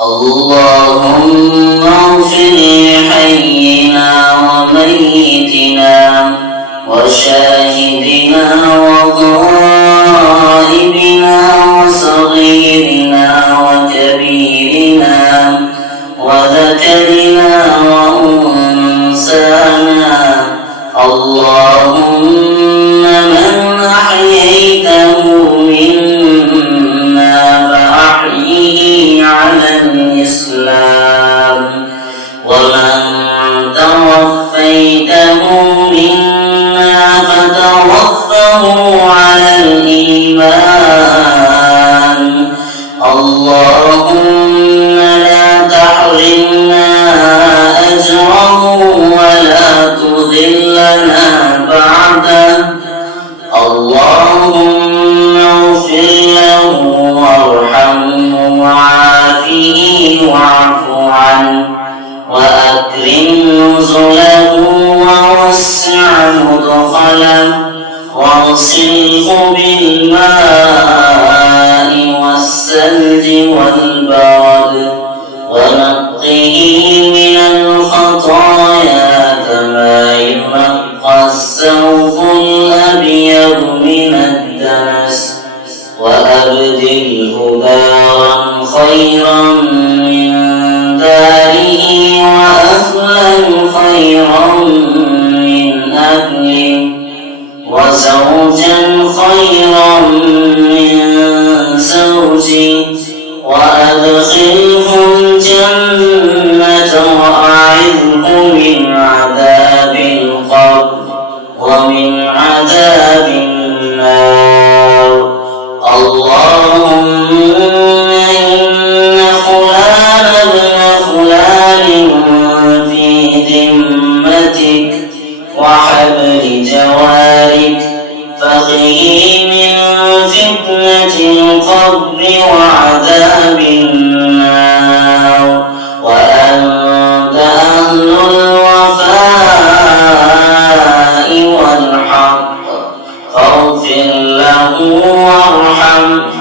اللهم اغفر لحينا وميتنا وشاهدنا وغائبنا وصغيرنا وكبيرنا وذكرنا وأنثانا. اللهم من أحييته منا فأحيه على الإسلام، ومن توفيته منا فتوفه على الإيمان. اللهم لا تحرمنا أجره ولا تذلنا بعده. اللهم اغفر له وارحمه وعافه واعف عنه وأكرم نزله ووسع مدخله واغسله بالماء والثلج والبرد ونقه من الخطايا كما ينقى الثوب الأبيض من الدنس، وأبدله دارا خيرا من داره وأهلا خيرا من أهله وزوجا خيرا من زوجه، وأدخله الجنة وأعذه من عذاب القبر ومن عذاب النار. اللهم إن فلان ابن فلان في ذمتك وحبل جوارك، فقه من فتنة القبر وعذاب النار، وأنت أهل الوفاء والحق، فاغفر له وارحمه